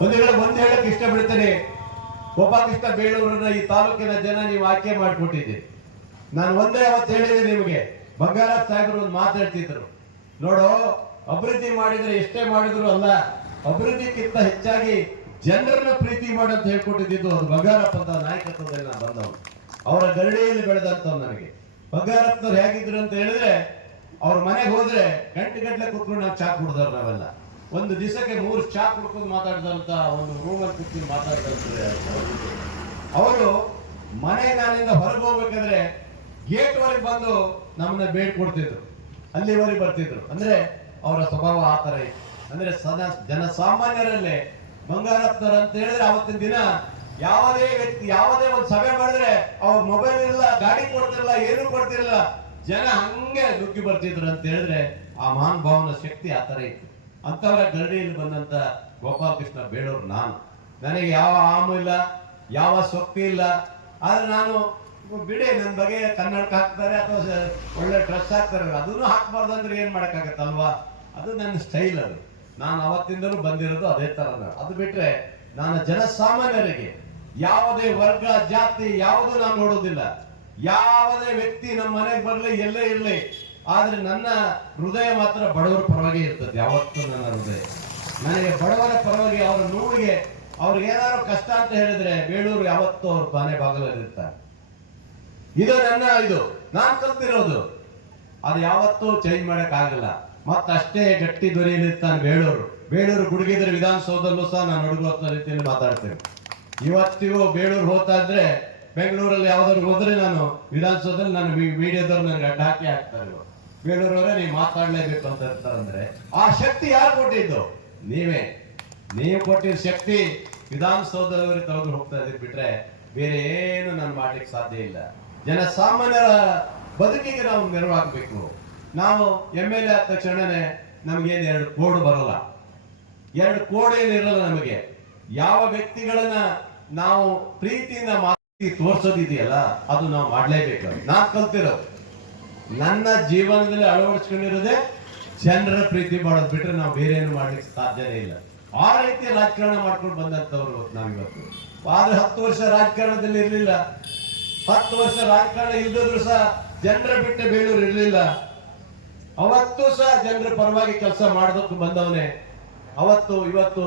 ಒಂದು ವೇಳೆ ಒಂದು ಹೇಳಕ್ಕೆ ಇಷ್ಟಪಡ್ತೇನೆ. ಗೋಪಾಲಕೃಷ್ಣ ಬೇಳೂರನ್ನ ಈ ತಾಲೂಕಿನ ಜನ ನೀವು ಆಯ್ಕೆ ಮಾಡಿಕೊಟ್ಟಿದ್ದೀರಿ. ನಾನು ಒಂದೇ ಅವತ್ತು ಹೇಳಿದೆ ನಿಮಗೆ. ಬಂಗಾರಪ್ಪ ಸಾಹೇಬರು ಒಂದು ಮಾತಾಡ್ತಿದ್ರು ನೋಡು, ಅಭಿವೃದ್ಧಿ ಮಾಡಿದ್ರೆ ಎಷ್ಟೇ ಮಾಡಿದ್ರು ಅಲ್ಲ, ಅಭಿವೃದ್ಧಿಕ್ಕಿಂತ ಹೆಚ್ಚಾಗಿ ಜನರನ್ನ ಪ್ರೀತಿ ಮಾಡಂತ ಹೇಳ್ಕೊಟ್ಟಿದ್ದು ಅದು ಬಂಗಾರಪ್ಪ ಅಂತ ನಾಯಕತ್ವದಲ್ಲಿ ನಾನು ಬಂದವನು. ಅವರ ಗರಡಿಯಲ್ಲಿ ಬೆಳೆದಂತ ನನಗೆ. ಬಂಗಾರಪ್ಪನವ್ರು ಹೇಗಿದ್ರು ಅಂತ ಹೇಳಿದ್ರೆ, ಅವ್ರ ಮನೆಗೆ ಹೋದ್ರೆ ಗಂಟೆ ಗಂಟೆ ಕೂತ್ಕೊಂಡು ನಾವು ಚಾಕ್ ಕುಡ್ದವ್ರು ನಾವೆಲ್ಲ. ಒಂದು ದಿವಸಕ್ಕೆ ಮೂರು ಚಾ ಕುಡ್ಕೊಂಡು ಮಾತಾಡಿದಂತ ಒಂದು ರೂಮಲ್ಲಿ ಕುತ್ಕೊಂಡು ಮಾತಾಡ್ತಾರೆ ಅವರು ಮನೆ ನಾನಿಂದ ಹೊರಗೆ ಹೋಗ್ಬೇಕಾದ್ರೆ ಗೇಟ್ ವರೆಗೆ ಬಂದು ನಮ್ಮನ್ನ ಬೇಡ್ಕೊಡ್ತಿದ್ರು ಅಲ್ಲಿವರೆಗೆ ಬರ್ತಿದ್ರು. ಅಂದ್ರೆ ಅವರ ಸ್ವಭಾವ ಆ ಥರ ಇತ್ತು. ಅಂದ್ರೆ ಸದಾ ಜನಸಾಮಾನ್ಯರಲ್ಲೇ ಬಂಗಾರಪ್ಪನವ್ರು ಅಂತ ಹೇಳಿದ್ರೆ ಅವತ್ತಿನ ದಿನ ಯಾವುದೇ ವ್ಯಕ್ತಿ, ಯಾವುದೇ ಒಂದು ಸಭೆ ಮಾಡಿದ್ರೆ ಅವ್ರ ಮೊಬೈಲ್ ಇರಲ್ಲ, ಗಾಡಿ ಕೊಡ್ತಿರಲ್ಲ, ಏನೂ ಕೊಡ್ತಿರಲ್ಲ. ಜನ ಹಂಗೆ ನುಗ್ಗಿ ಬರ್ತಿದ್ರು ಅಂತ ಹೇಳಿದ್ರೆ ಆ ಮಹಾನ್ ಭಾವನ ಶಕ್ತಿ ಆ ಥರ ಇತ್ತು. ಅಂತವರ ಗರಡಿಯಲ್ಲಿ ಬಂದಂತ ಗೋಪಾಲಕೃಷ್ಣ ಬೇಡೋರು ನಾನು. ನನಗೆ ಯಾವ ಆಮು ಇಲ್ಲ, ಯಾವ ಸೊಪ್ಪು ಇಲ್ಲ. ಆದರೆ ನಾನು ಬಿಡಿ ನನ್ನ ಬಗ್ಗೆ ಕನ್ನಡಕ್ಕೆ ಹಾಕ್ತಾರೆ ಅಥವಾ ಒಳ್ಳೆ ಡ್ರೆಸ್ ಹಾಕ್ತಾರೆ. ಅದನ್ನು ಹಾಕ್ಬಾರ್ದು ಅಂದ್ರೆ ಏನು ಮಾಡೋಕ್ಕಾಗತ್ತಲ್ವಾ? ಅದು ನನ್ನ ಸ್ಟೈಲ್ ಅದು. ನಾನು ಅವತ್ತಿಂದಲೂ ಬಂದಿರೋದು ಅದೇ ಥರ ಅದು ಬಿಟ್ಟರೆ ನಾನು ಜನಸಾಮಾನ್ಯರಿಗೆ ಯಾವುದೇ ವರ್ಗ, ಜಾತಿ, ಯಾವುದು ನಾನು ನೋಡೋದಿಲ್ಲ. ಯಾವುದೇ ವ್ಯಕ್ತಿ ನಮ್ಮ ಮನೆಗೆ ಬರಲಿ, ಎಲ್ಲೇ ಇರಲಿ ಆದ್ರೆ ನನ್ನ ಹೃದಯ ಮಾತ್ರ ಬಡವರ ಪರವಾಗಿ ಇರ್ತದೆ, ಯಾವತ್ತೂ ನನ್ನ ಹೃದಯ. ನನಗೆ ಬಡವರ ಪರವಾಗಿ ಅವರ ನೋವಿಗೆ ಅವ್ರಿಗೆ ಏನಾದ್ರು ಕಷ್ಟ ಅಂತ ಹೇಳಿದ್ರೆ ಬೇಳೂರು ಯಾವತ್ತೂ ಅವ್ರ ಮನೆ ಬಾಗಿಲಲ್ಲಿರ್ತಾರೆ. ಇದು ನನ್ನ ಇದು, ನಾನು ಕಲ್ತಿರೋದು. ಅದು ಯಾವತ್ತೂ ಚೇಂಜ್ ಮಾಡಕ್ ಆಗಲ್ಲ. ಮತ್ತಷ್ಟೇ ಗಟ್ಟಿ ಧ್ವನಿಯಲ್ಲಿರ್ತಾನೆ ಬೇಳೂರು. ಬೇಳೂರು ಗುಡುಗಿದ್ರೆ ವಿಧಾನಸೌಧದಲ್ಲೂ ಸಹ ನಾನು ಹುಡುಗುವ ರೀತಿಯಲ್ಲಿ ಮಾತಾಡ್ತೇನೆ. ಇವತ್ತಿಗೂ ಬೇಳೂರು ಹೋಗ್ತಾ ಇದ್ರೆ ಬೆಂಗಳೂರಲ್ಲಿ ಯಾವ್ದಾದ್ರು ಹೋದ್ರೆ ನಾನು ವಿಧಾನಸೌಧದಲ್ಲಿ ನಾನು ಮೀಡಿಯಾದವ್ರು ನನಗೆ ಅಡ್ಡ ಹಾಕಿ ಹಾಕ್ತಾರೆ ಇವ್ರು. ಬೇಳೂರವರೇ ನೀವು ಮಾತಾಡಲೇಬೇಕು ಅಂತ ಇರ್ತಾರಂದ್ರೆ ಆ ಶಕ್ತಿ ಯಾರು ಕೊಟ್ಟಿದ್ದು? ನೀವೇ. ನೀವು ಕೊಟ್ಟಿದ್ದ ಶಕ್ತಿ ವಿಧಾನಸೌಧದವರಿಗೆ ತೆಗೆದು ಹೋಗ್ತಾ ಇದ್ದೀರಿ ಬಿಟ್ರೆ ಬೇರೆ ಏನು ನಾನು ಮಾಡ್ಲಿಕ್ಕೆ ಸಾಧ್ಯ ಇಲ್ಲ. ಜನಸಾಮಾನ್ಯರ ಬದುಕಿಗೆ ನಾವು ನೆರವಾಗಬೇಕು. ನಾವು ಎಂ ಎಲ್ ಎ ಆದ ತಕ್ಷಣನೇ ನಮಗೇನು ಎರಡು ಕೋಡ್ ಬರಲ್ಲ. ಎರಡು ಕೋಡ್ ಏನಿರಲ್ಲ ನಮಗೆ. ಯಾವ ವ್ಯಕ್ತಿಗಳನ್ನ ನಾವು ಪ್ರೀತಿಯಿಂದ ಮಾತಾಡಿ ತೋರಿಸೋದಿದೆಯಲ್ಲ, ಅದು ನಾವು ಮಾಡಲೇಬೇಕು. ನಾನು ಕಲ್ತಿರೋದು. ನನ್ನ ಜೀವನದಲ್ಲಿ ಅಳವಡಿಸ್ಕೊಂಡಿರೋದೇ ಜನರ ಪ್ರೀತಿ ಮಾಡೋದು ಬಿಟ್ರೆ ನಾವು ಬೇರೆ ಏನು ಮಾಡ್ಲಿಕ್ಕೆ ಸಾಧ್ಯನೇ ಇಲ್ಲ. ಆ ರೀತಿಯ ರಾಜಕಾರಣ ಮಾಡ್ಕೊಂಡು ಬಂದಂತವ್ರು ನಾವಿವತ್ತು. ಆದ್ರೆ ಹತ್ತು ವರ್ಷ ರಾಜಕಾರಣದಲ್ಲಿ ಇರಲಿಲ್ಲ. ಹತ್ತು ವರ್ಷ ರಾಜಕಾರಣ ಇಲ್ದಿದ್ರು ಸಹ ಜನರ ಬಿಟ್ಟ ಬೇಳೂರು ಇರಲಿಲ್ಲ. ಅವತ್ತು ಸಹ ಜನರ ಪರವಾಗಿ ಕೆಲಸ ಮಾಡೋದಕ್ಕೂ ಬಂದವನೇ. ಅವತ್ತು, ಇವತ್ತು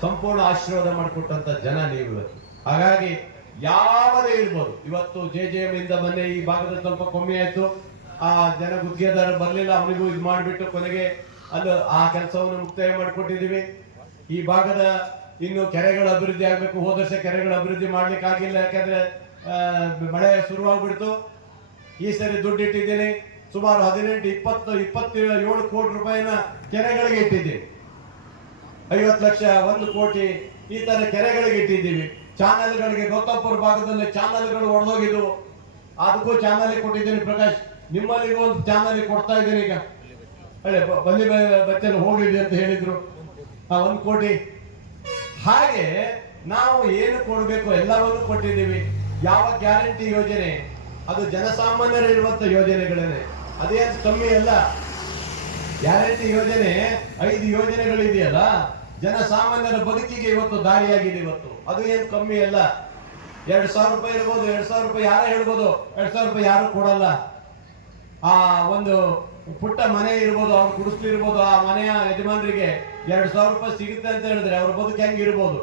ಸಂಪೂರ್ಣ ಆಶೀರ್ವಾದ ಮಾಡಿಕೊಟ್ಟಂತ ಜನ ನೀವು ಇವತ್ತು ಹಾಗಾಗಿ ಯಾವುದೇ ಇರ್ಬೋದು, ಇವತ್ತು ಜೆ ಜೆ ಎಂ ಇಂದ ಮೊನ್ನೆ ಈ ಭಾಗದಲ್ಲಿ ಸ್ವಲ್ಪ ಕಮ್ಮಿ ಆಯ್ತು. ಆ ಜನ ಗುತ್ತಿಗೆದಾರ ಬರಲಿಲ್ಲ ಅವನಿಗೂ ಇದು ಮಾಡಿಬಿಟ್ಟು ಕೊನೆಗೆ ಅದು ಆ ಕೆಲಸವನ್ನು ಮುಕ್ತಾಯ ಮಾಡಿಕೊಟ್ಟಿದ್ದೀವಿ. ಈ ಭಾಗದ ಇನ್ನು ಕೆರೆಗಳ ಅಭಿವೃದ್ಧಿ ಆಗಬೇಕು, ಹೋದ ವರ್ಷ ಕೆರೆಗಳ ಅಭಿವೃದ್ಧಿ ಮಾಡ್ಲಿಕ್ಕೆ ಆಗಿಲ್ಲ, ಯಾಕಂದ್ರೆ ಮಳೆ ಶುರುವಾಗ್ಬಿಡ್ತು. ಈ ಸರಿ ದುಡ್ಡು ಇಟ್ಟಿದ್ದೀನಿ. ಸುಮಾರು ಹದಿನೆಂಟು, ಇಪ್ಪತ್ತು, ಇಪ್ಪತ್ತೇಳು ಕೋಟಿ ರೂಪಾಯಿನ ಕೆರೆಗಳಿಗೆ ಇಟ್ಟಿದ್ದೀವಿ ಐವತ್ತು ಲಕ್ಷ, ಒಂದು ಕೋಟಿ ಈ ತರ ಕೆರೆಗಳಿಗೆ ಇಟ್ಟಿದ್ದೀವಿ. ಚಾನಲ್ಗಳಿಗೆ, ಗೌತಮಪುರ ಭಾಗದಲ್ಲಿ ಚಾನಲ್ಗಳು ಒಡೆದೋಗಿದ್ವು. ಅದಕ್ಕೂ ಚಾನಲ್ ಕೊಟ್ಟಿದ್ದೀನಿ ಪ್ರಕಾಶ್. ನಿಮ್ಮಲ್ಲಿಗೂ ಒಂದು ಚಾನಲ್ ಕೊಡ್ತಾ ಇದ್ದೀರಿ ಈಗ. ಬ- ಬನ್ನಿ ಬಚ್ಚಲು ಹೋಗಿದ್ವಿ ಅಂತ ಹೇಳಿದ್ರು. ಆ, ಒಂದು ಕೋಟಿ. ಹಾಗೆ ನಾವು ಏನು ಕೊಡಬೇಕು ಎಲ್ಲವನ್ನು ಕೊಟ್ಟಿದ್ದೀವಿ. ಯಾವ ಗ್ಯಾರಂಟಿ ಯೋಜನೆ? ಅದು ಜನಸಾಮಾನ್ಯರಿರುವಂತ ಯೋಜನೆಗಳೇ ಅದು ಕಮ್ಮಿ ಅಲ್ಲ. ಗ್ಯಾರಂಟಿ ಯೋಜನೆ ಐದು ಯೋಜನೆಗಳಿದೆಯಲ್ಲ, ಜನಸಾಮಾನ್ಯರ ಬದುಕಿಗೆ ಇವತ್ತು ದಾರಿಯಾಗಿದೆ ಇವತ್ತು. ಅದು ಏನು ಕಮ್ಮಿ ಅಲ್ಲ. ಎರಡು ಸಾವಿರ ರೂಪಾಯಿ ಇರ್ಬೋದು, ಎರಡು ಸಾವಿರ ರೂಪಾಯಿ ಯಾರೇ ಹೇಳ್ಬೋದು, ಎರಡು ಸಾವಿರ ರೂಪಾಯಿ ಯಾರು ಕೊಡಲ್ಲ. ಆ ಒಂದು ಪುಟ್ಟ ಮನೆ ಇರ್ಬೋದು, ಅವ್ರು ಕುಡಿಸ್ತಿರ್ಬೋದು ಆ ಮನೆಯ ಯಜಮಾನರಿಗೆ ಎರಡು ಸಾವಿರ ರೂಪಾಯಿ ಸಿಗುತ್ತೆ ಅಂತ ಹೇಳಿದ್ರೆ ಅವ್ರ ಬದುಕು ಹೆಂಗ್ ಇರ್ಬೋದು?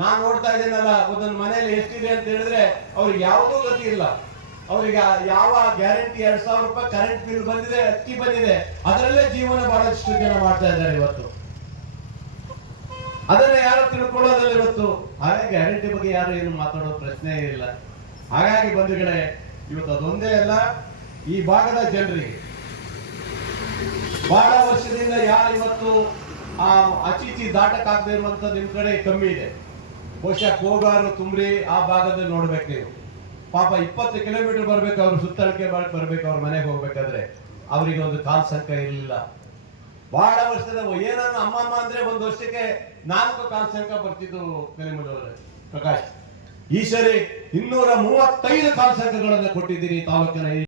ನಾನ್ ನೋಡ್ತಾ ಇದ್ದೇನಲ್ಲ, ಒಂದೊಂದು ಮನೆಯಲ್ಲಿ ಎಷ್ಟಿದೆ ಅಂತ ಹೇಳಿದ್ರೆ ಅವ್ರಿಗೆ ಯಾವುದೂ ಗತಿ ಇಲ್ಲ ಅವ್ರಿಗೆ ಯಾವ ಗ್ಯಾರಂಟಿ ಎರಡ್ ಸಾವಿರ ರೂಪಾಯಿ ಕರೆಂಟ್ ಬಿಲ್ ಬಂದಿದೆ, ಅಕ್ಕಿ ಬಂದಿದೆ, ಅದರಲ್ಲೇ ಜೀವನ ಬಹಳಷ್ಟು ಜನ ಮಾಡ್ತಾ ಇದ್ದಾರೆ ಇವತ್ತು. ಅದನ್ನ ಯಾರು ತಿಳ್ಕೊಳ್ಳೋದ್ರಲ್ಲಿ ಇವತ್ತು. ಹಾಗಾಗಿ ಗ್ಯಾರಂಟಿ ಬಗ್ಗೆ ಯಾರು ಏನು ಮಾತಾಡೋ ಪ್ರಶ್ನೆ ಇಲ್ಲ. ಹಾಗಾಗಿ ಬಂಧುಗಳೇ, ಇವತ್ತು ಅದೊಂದೇ ಅಲ್ಲ ಈ ಭಾಗದ ಜನರಿಗೆ ಬಹಳ ವರ್ಷದಿಂದ ಯಾರು ಇವತ್ತು ಆ ಅಚಿಚಿ ದಾಟಕ್ಕಾಗದೆ ಇರುವಂತ ನಿಮ್ ಕಡೆ ಕಮ್ಮಿ ಇದೆ. ಬಹುಶಃ ಕೋಗಾರು ತುಂಬ್ರಿ ಆ ಭಾಗದಲ್ಲಿ ನೋಡ್ಬೇಕು ನೀವು. ಪಾಪ ಇಪ್ಪತ್ತು ಕಿಲೋಮೀಟರ್ ಬರ್ಬೇಕು ಅವ್ರ ಸುತ್ತಳಿಕೆ ಮಾಡಿ ಬರ್ಬೇಕು ಅವ್ರ ಮನೆಗೆ ಹೋಗ್ಬೇಕಾದ್ರೆ. ಅವರಿಗೆ ಒಂದು ಕಾಲ್ ಸಂಖ್ಯೆ ಇರಲಿಲ್ಲ. ಬಹಳ ವರ್ಷದ ಏನಾದ್ರು ಅಮ್ಮಮ್ಮ ಅಂದ್ರೆ ಒಂದು ವರ್ಷಕ್ಕೆ ನಾಲ್ಕು ಕಾಲ್ ಸಂಖ್ಯೆ ಬರ್ತಿದ್ದು ಕಲಿಮುಲವರೇ ಪ್ರಕಾಶ್ ಈ ಸರಿ ಇನ್ನೂರ ಮೂವತ್ತೈದು ಕಾಲ್ ಸಂಖ್ಯೆಗಳನ್ನು ಕೊಟ್ಟಿದ್ದೀರಿ ತಾಲೂಕಿನ